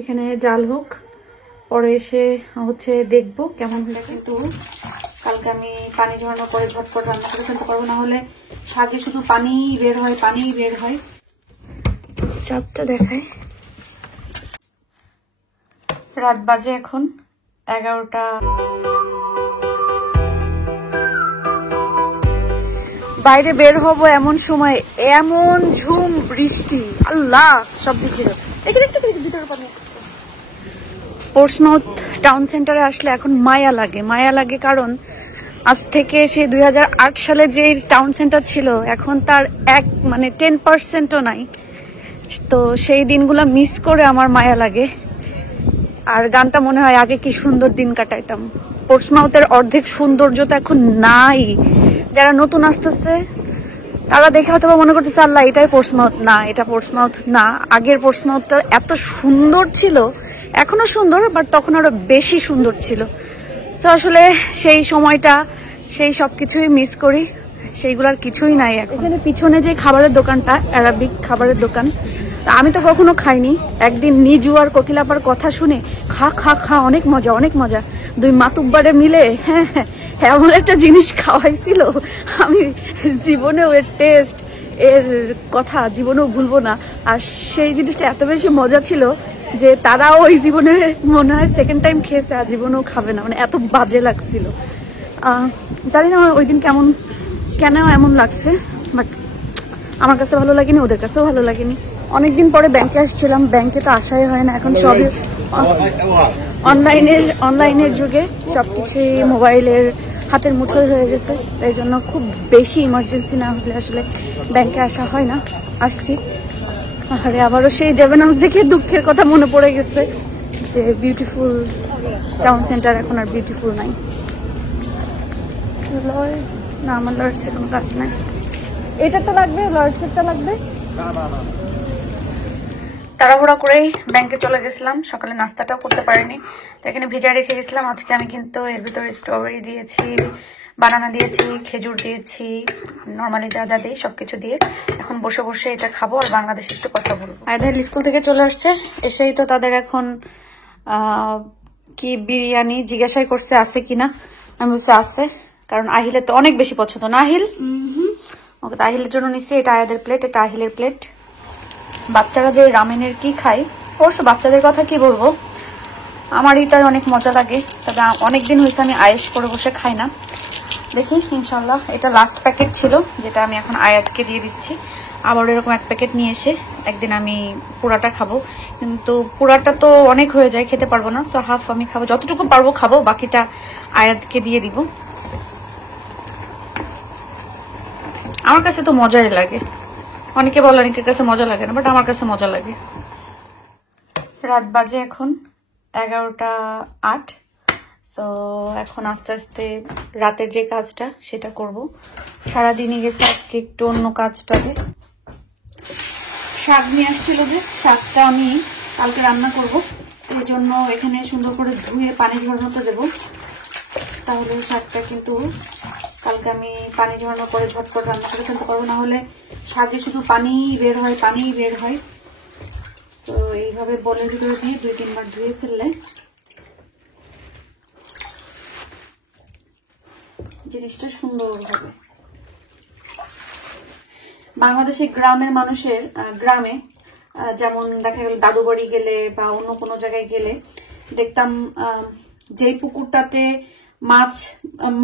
এখানে জাল হোক, পরে এসে হচ্ছে দেখবো কেমন হলে। কিন্তু কালকে আমি পানি ঝরানোর পরে ঝটপট রান্না করে ফেলতে পারবো, না হলে শাকে শুধু পানি বের হয়, পানি বের হয়। চাপটা দেখায়। রাত বাজে এখন 11টা। বাইরে বের হবো এমন সময় এমন ঝুম বৃষ্টি, আল্লাহ সব ভিজে। ভিতরে পানি। পোর্টসমাউথ টাউন সেন্টারে আসলে এখন মায়া লাগে, কারণ আজ থেকে সেই 2008 সালে যে টাউন সেন্টার ছিল এখন তার 10%ও নাই। তো সেই দিনগুলো মিস করে আমার মায়া লাগে। আর গানটা মনে হয় আগে কি সুন্দর দিন কাটাইতাম। পোর্টসমাউথের অর্ধেক সৌন্দর্য তো এখন নাই। যারা নতুন আসতেছে তারা দেখে হয়তো মনে করতেছে আল্লাহ এটাই পোর্টসমাউথ। না, এটা পোর্টসমাউথ না। আগের পোর্টসমাউথটা এত সুন্দর ছিল, এখনো সুন্দর, বাট তখন আরো বেশি সুন্দর ছিল। তো আসলে সেই সময়টা, সেই সবকিছুই মিস করি। সেইগুলার কিছুই নাই এখন। এখানে পিছনে যে খাবারের দোকানটা, অ্যারাবিক খাবারের দোকান, আমি তো কখনো খাইনি। একদিন নিজু আর কোকিলাপার কথা শুনে খা খা খা, অনেক মজা অনেক মজা, দুই মাতুব্বারে মিলে হ্যাঁ এমন একটা জিনিস খাওয়াইছিল, আমি জীবনেও এর টেস্ট, এর কথা জীবনেও ভুলবো না। আর সেই জিনিসটা এত বেশি মজা ছিল যে তারাও ওই জীবনে মনে হয় সেকেন্ড টাইম খেয়েছে আর জীবনেও খাবে না, মানে এত বাজে লাগছিল। জানি না ওই দিন কেন এমন লাগছে, বাট আমার কাছে ভালো লাগেনি, ওদের কাছেও ভালো লাগেনি। অনেকদিন পরে ব্যাংকে আসছিলাম, ব্যাংকে তো আসাই হয় না এখন। সবই অনলাইনের যুগে সবকিছুই মোবাইলের হাতের মুঠোয় হয়ে গেছে। তাই জন্য খুব বেশি ইমার্জেন্সি না হলে আসলে ব্যাংকে আসা হয় না। আসছি, আরে আবারও সেই ডেভেনান্স দেখে দুঃখের কথা মনে পড়ে গেছে যে বিউটিফুল টাউন সেন্টার এখন আর বিউটিফুল নাই। না, আমার লর্ডসের কোনো কাজ নাই। এটা তো লাগবে, লর্ডসেরটা লাগবে। তাড়াহুড়া করেই ব্যাংকে চলে গেছিলাম, সকালে নাস্তাটাও করতে পারিনি, তো এখানে ভিজা রেখে গেছিলাম। আজকে আমি কিন্তু এর ভিতরে স্ট্রবেরি দিয়েছি, বানানা দিয়েছি, খেজুর দিয়েছি, নর্মালি যা যা দিই সবকিছু দিয়ে এখন বসে বসে এটা খাবো আর বাংলাদেশে একটু কথা বলবো। আয়দার স্কুল থেকে চলে আসছে, এসেই তো তাদের এখন কি বিরিয়ানি জিজ্ঞাসাই করছে আছে কিনা। আমি বলছি আছে, কারণ আহিলের তো অনেক বেশি পছন্দ না। আহিল ওকে তো আহিলের জন্য নিচ্ছি। এটা আয়াদের প্লেট, এটা আহিলের প্লেট। বাচ্চারা যে রামেনের কি খায়, অবশ্য বাচ্চাদের কথা কি বলবো, আমারই তাই অনেক মজা লাগে। তবে অনেকদিন হয়েছে আমি আয়েশ করে বসে খাই না। দেখি ইনশাল্লাহ। এটা লাস্ট প্যাকেট ছিল যেটা আমি এখন আয়াতকে দিয়ে দিচ্ছি। আবার এরকম এক প্যাকেট নিয়ে এসে একদিন আমি পুরাটা খাবো, কিন্তু পুরাটা তো অনেক হয়ে যায়, খেতে পারবো না। সো হাফ আমি খাবো, যতটুকু পারবো খাবো, বাকিটা আয়াতকে দিয়ে দিব। আমার কাছে তো মজাই লাগে। অনেকে বলে অনেকের কাছে মজা লাগে না, বাট আমার কাছে মজা লাগে। রাত বাজে এখন 11:08। সো এখন আস্তে আস্তে রাতের যে কাজটা সেটা করব। সারাদিনই গেছে, আজকে একটু অন্য কাজটাতে। শাক নিয়ে আসছিল, যে শাকটা আমি কালকে রান্না করব, এই জন্য এখানে সুন্দর করে ধুয়ে পানি ঝরানোতে দেবো। তাহলে শাকটা কিন্তু কালকে আমি পানি ঝরানোর পরে ঝটপট রান্না করে ফেলতে পারবো, না হলে শাকে শুধু পানি বের হয়, পানি বের হয়। তো এইভাবে বলের ভিতরে দিয়ে 2-3 বার ধুয়ে ফেললে জিনিসটা সুন্দর হবে। বাংলাদেশে গ্রামের মানুষের গ্রামে যেমন দেখা গেল দাদু বাড়ি গেলে বা অন্য কোনো জায়গায় গেলে দেখতাম যেই পুকুরটাতে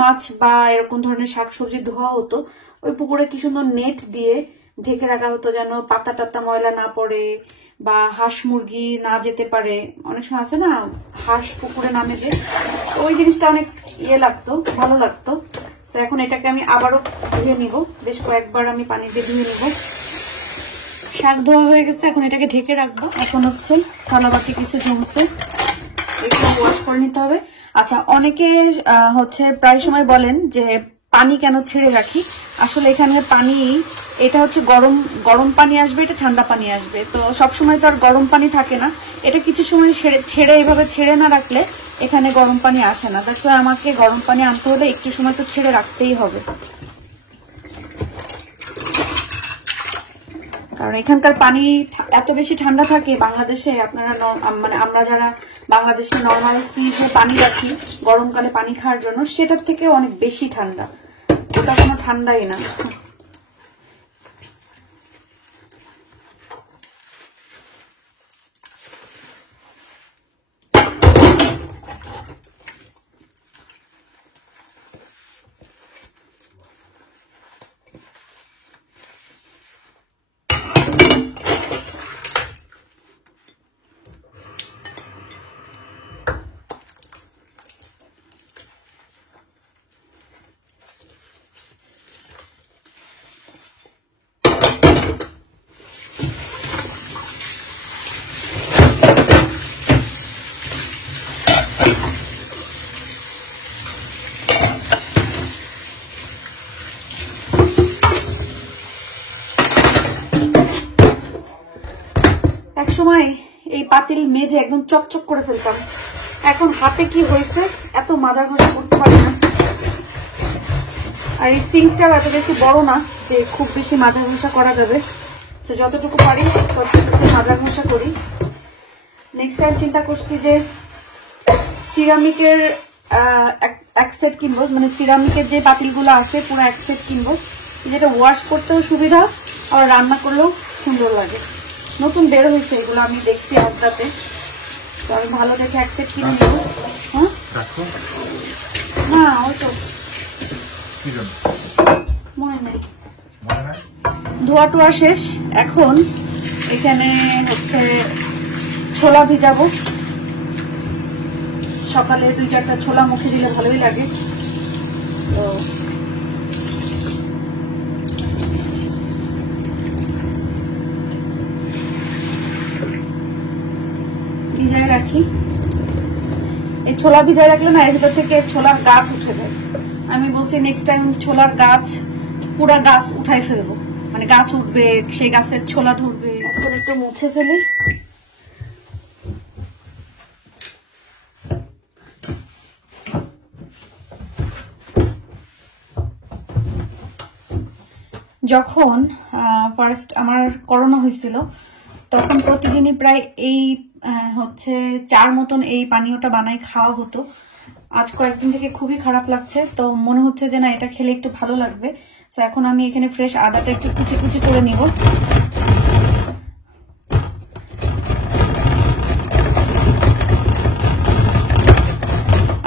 মাছ বা এরকম ধরনের শাকসবজি ধোয়া হতো, ওই পুকুরে কি সুন্দর নেট দিয়ে ঢেকে রাখা হতো যেন পাতা টাতা ময়লা না পড়ে বা হাঁস মুরগি না যেতে পারে। অনেক সময় আছে না হাঁস পুকুরে নামে, যে ওই জিনিসটা অনেক লাগতো, ভালো লাগতো। তো এখন এটাকে আমি আবারও ধুয়ে নিব, বেশ কয়েকবার আমি পানি দিয়ে ধুয়ে নিব। শাক ধোয়া হয়ে গেছে, এখন এটাকে ঢেকে রাখবো। এখন হচ্ছে থালাবাটি কিছু জমছে, এগুলো ওয়াশ করে নিতে হবে। আচ্ছা, অনেকে হচ্ছে প্রায় সময় বলেন যে পানি কেন ছেড়ে রাখি। আসলে এখানে পানি, এটা হচ্ছে গরম পানি আসবে, এটা ঠান্ডা পানি আসবে, তো সবসময় তো আর গরম পানি থাকে না। এটা কিছু সময় ছেড়ে এইভাবে ছেড়ে না রাখলে এখানে গরম পানি আসে না। দেখো আমাকে গরম পানি আনতে হলে একটু সময় তো ছেড়ে রাখতেই হবে, কারণ এখানকার পানি এত বেশি ঠান্ডা থাকে বাংলাদেশে। আপনারা মানে আমরা যারা বাংলাদেশে নর্মাল ফ্রিজে পানি রাখি গরমকালে পানি খাওয়ার জন্য, সেটার থেকে অনেক বেশি ঠান্ডা, ওটা কোনো ঠান্ডাই না। একসময় এই পাতিল মেজে একদম চকচক করে ফেলতাম, এখন হাতে কি হয়েছে এত মাজা ঘষা করতে পারি না। আর এই সিঙ্কটাও এত বেশি বড় না যে খুব বেশি মাজা ঘষা করা যাবে, তো যতটুকু পারি ততটুকু মাজা ঘষা করি। নেক্সট টাইম চিন্তা করছি যে সিরামিকের এক সেট কিনবো, মানে সিরামিকের যে পাতিলগুলো আছে পুরো এক সেট কিনবো, যেটা ওয়াশ করতেও সুবিধা আর রান্না করলেও সুন্দর লাগে। নতুন বের হয়েছে এগুলো, আমি দেখছি আজরাতে, তো আমি ভালো দেখে এক সেট কিনে নেবো। হ্যাঁ না ওই তো মনে নেই, ধোয়া টোয়া শেষ। এখন এখানে হচ্ছে ছোলা ভিজাবো, সকালে 2-4টা ছোলা মুখে দিলে ভালোই লাগে। তো ভিজায় রাখি, এই ছোলা ভিজায় রাখলে না এর ভিতর থেকে ছোলার গাছ উঠে যায়। আমি বলছি নেক্সট টাইম ছোলার গাছ পুরা গাছ উঠাই ফেলবো, মানে গাছ উঠবে, সেই গাছের ছোলা ধরবে। এখন একটু মুছে ফেলি। যখন ফার্স্ট আমার করোনা হয়েছিল তখন প্রতিদিনই প্রায় এই হচ্ছে 4 মতন এই পানীয়টা বানাই খাওয়া হতো। আজ কয়েকদিন থেকে খুবই খারাপ লাগছে, তো মনে হচ্ছে যে না এটা খেলে একটু ভালো লাগবে। তো এখন আমি এখানে ফ্রেশ আদাটা একটু কুচি কুচি করে নিব।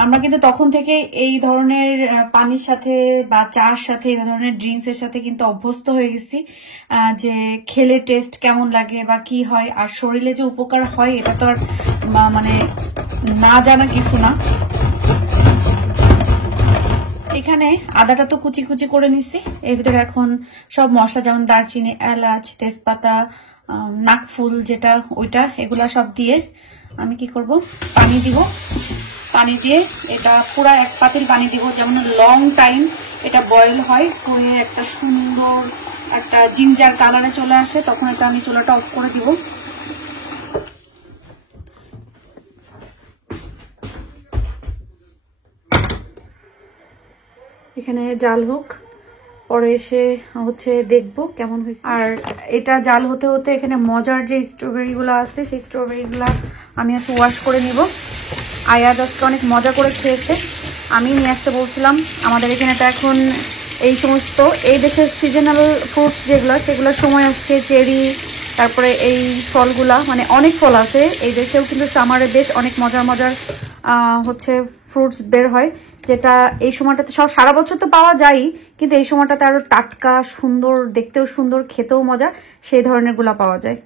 আমরা কিন্তু তখন থেকে এই ধরনের পানির সাথে বা চার সাথে এই ধরনের ড্রিঙ্কস এর সাথে কিন্তু অভ্যস্ত হয়ে গেছি, যে খেলে টেস্ট কেমন লাগে বা কি হয় আর শরীরে যে উপকার হয় এটা তো আর মানে না জানা কিছু না। এখানে আদাটা তো কুচি কুচি করে নিছি, এর ভিতরে এখন সব মশলা যেমন দারচিনি, এলাচ, তেজপাতা, নাকফুল যেটা ওইটা, এগুলা সব দিয়ে আমি কি করব, পানি দিব। পানি দিয়ে এটা পুরো এক পাতিল পানি দিব, যেমন লং টাইম এটা বয়েল হয়, হয়ে একটা সুন্দর একটা জিঞ্জার কালারে চলে আসে, তখন এটা আমি চুলাটা অফ করে দিব। এখানে জাল হোক, পরে এসে হচ্ছে দেখবো কেমন হয়েছে। আর এটা জাল হতে হতে এখানে মজার যে স্ট্রবেরি গুলা আছে সেই স্ট্রবেরি গুলা আমি আজকে ওয়াশ করে নিব। আয়াদ আজকে অনেক মজা করে খেয়েছে, আমি নিয়ে আসতে বলছিলাম। আমাদের এখানে তো এখন এই সমস্ত এই দেশের সিজনাল ফ্রুটস যেগুলো সেগুলোর সময় আসছে, চেরি, তারপরে এই ফলগুলা, মানে অনেক ফল আছে এই দেশেও, কিন্তু সামারে বেশ অনেক মজার মজার হচ্ছে ফ্রুটস বের হয়, যেটা এই সময়টাতে সব সারা বছর তো পাওয়া যায়, কিন্তু এই সময়টাতে আরো টাটকা, সুন্দর, দেখতেও সুন্দর, খেতেও মজা, সেই ধরনের গুলা পাওয়া যায়।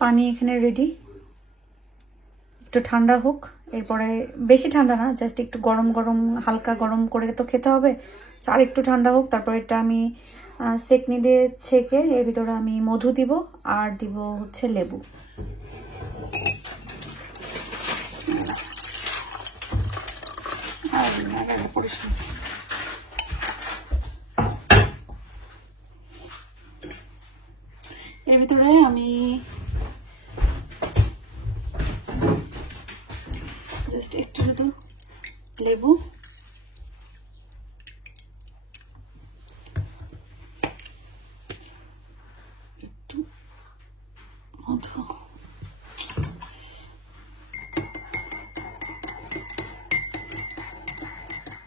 পানি এখানে রেডি, একটু ঠান্ডা হোক, এরপরে বেশি ঠান্ডা না, জাস্ট একটু গরম গরম, হালকা গরম করে তো খেতে হবে। আর একটু ঠান্ডা হোক, তারপর এটা আমি সেকনি দিয়ে ছেঁকে এর ভিতরে আমি মধু দিব আর দিব হচ্ছে লেবু। এর ভিতরে আমি জাস্ট একটু শুধু লেবু,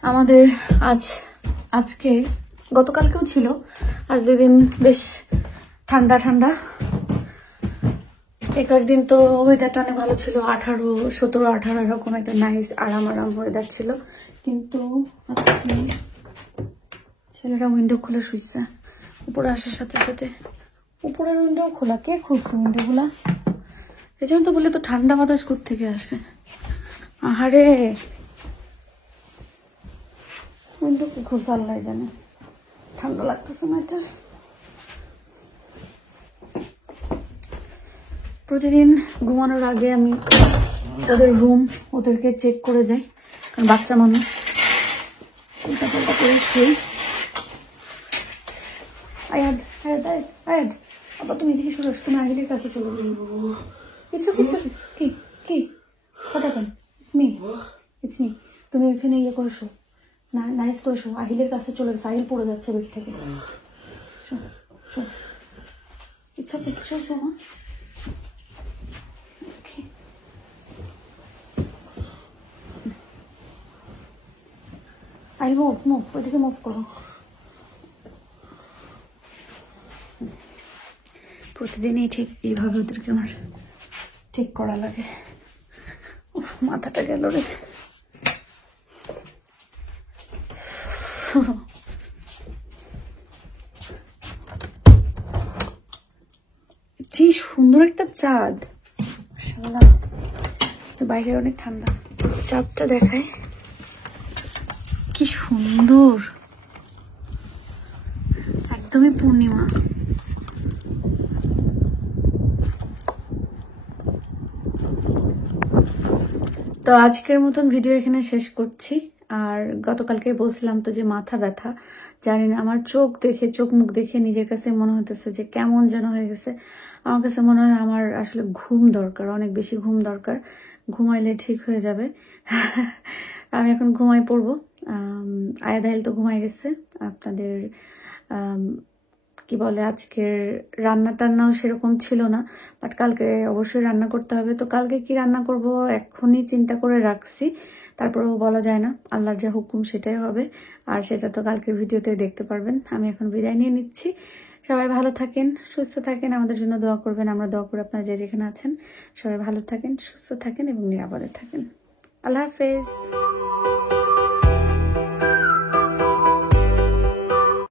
আমাদের আজকে গতকালকেও ছিল, আজ 2 দিন বেশ ঠান্ডা ঠান্ডা। কয়েকদিন তো ওয়েদারটা অনেক ভালো ছিল, 18, 17, 18 এরকম একটা নাইস আরাম ওয়েদার ছিল। কিন্তু আজকে ছেলেরা উইন্ডো খুলে শুইছে, উপরে আসার সাথে সাথে উপরের উইন্ডো খোলা। কে খুলছে উইন্ডো গুলা? এই জন্য তো বলে তো ঠান্ডা বাতাস কোত্থেকে আসে। আহারে উইন্ডো কি খুলছে আল্লাহ জানে। ঠান্ডা লাগতেছে না এটা? প্রতিদিন ঘুমানোর আগে আমি তাদের রুম ওদেরকে চেক করে যাই, কারণ বাচ্চা মানুষ উল্টা পাল্টা করে শুই। আবার তুমি এদিকে শুরু, তুমি আহিলের কাছে চলে কিছু কিছু কি কি হঠাৎ ইটস মি। তুমি এখানে ইয়ে করেছো না, নাইস করেছো। আহিলের কাছে চলে গেছে, আহিল পড়ে যাচ্ছে বেড থেকে। ইচ্ছা কিছু শোনো। আহিল মুভ ওইদিকে মুভ করো। প্রতিদিনই ঠিক এইভাবে ওদেরকে আমার ঠিক করা লাগে। মাথাটা গেল রে। যে সুন্দর একটা চাঁদ, মাশাআল্লাহ। বাইরে অনেক ঠান্ডা, চাঁদটা দেখায় কি সুন্দর, একদমই পূর্ণিমা। তো আজকের মতন ভিডিও এখানে শেষ করছি। আর গতকালকে বলছিলাম তো যে মাথা ব্যথা, জানি না, আমার চোখ মুখ দেখে নিজের কাছে মনে হতেছে যে কেমন যেন হয়ে গেছে। আমার কাছে মনে হয় আমার আসলে ঘুম দরকার, অনেক বেশি ঘুম দরকার। ঘুমাইলে ঠিক হয়ে যাবে। আমি এখন ঘুমাই পড়বো। আয়াদাইল তো ঘুমাই গেছে। আপনাদের কি বলে, আজকের রান্না টান্নাও সেরকম ছিল না, বাট কালকে অবশ্যই রান্না করতে হবে। তো কালকে কি রান্না করব এখনই চিন্তা করে রাখছি, তারপরেও বলা যায় না, আল্লাহর যা হুকুম সেটাই হবে। আর সেটা তো কালকের ভিডিওতে দেখতে পারবেন। আমি এখন বিদায় নিয়ে নিচ্ছি। সবাই ভালো থাকেন, সুস্থ থাকেন, আমাদের জন্য দোয়া করবেন। আমরা দোয়া করি আপনারা যে যেখানে আছেন সবাই ভালো থাকেন, সুস্থ থাকেন এবং নিরাপদে থাকেন। আল্লাহ হাফেজ।